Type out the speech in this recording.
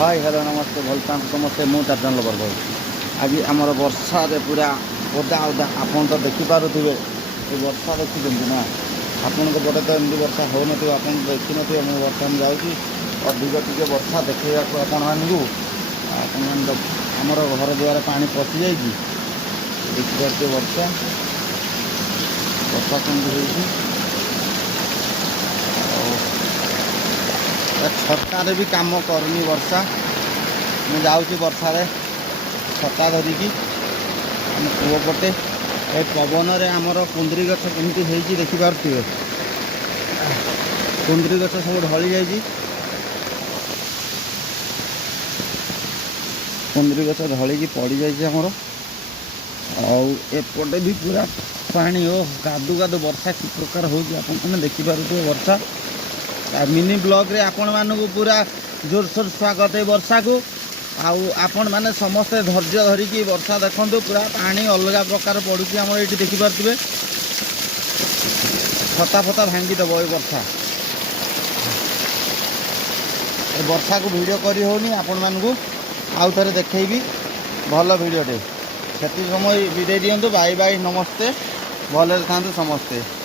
Hi hello नमस्ते भल पाँच समस्ते मु चार्जन लवर भाई आज आम वर्षा पूरा ओदा ओदा आपन तो देखिपे ये वर्षा देखुं ना आपण पटे तो एमती वर्षा हो न आप देखी नु बर्तमान जाऊँगी अधिक टी वर्षा देखा आपण मानक आमर घर द्वार पा पशि जा देखिपे वर्षा वर्षा कमी छतार भी काम करनी वर्षा मुझे जाऊँगी वर्षा छता धरिकी आम कूह पटे ए पवन आमर कुंदरी गछ केमती होती देखिपे कुंदरी गछ सब ढली जा कुंदरी गछ ढलिकी पड़ जामर आउटे भी पूरा पानी ओ गादू गादू वर्षा कि प्रकार होने देखिपे वर्षा मिनी ब्लॉग रे आपण मानू पूरा जोरसोर स्वागत है वर्षा को आपण माने समस्ते धैर्य धरिकी वर्षा देखु पूरा पानी अलग प्रकार पड़ुची आम ये देखिपे छता फता भांगीदेव ये वर्षा को वीडियो करी होनी आपण मानू आउ थे देखी भल वीडियोटे से समय विदे दिंतु बाय बाय नमस्ते भले था समस्ते।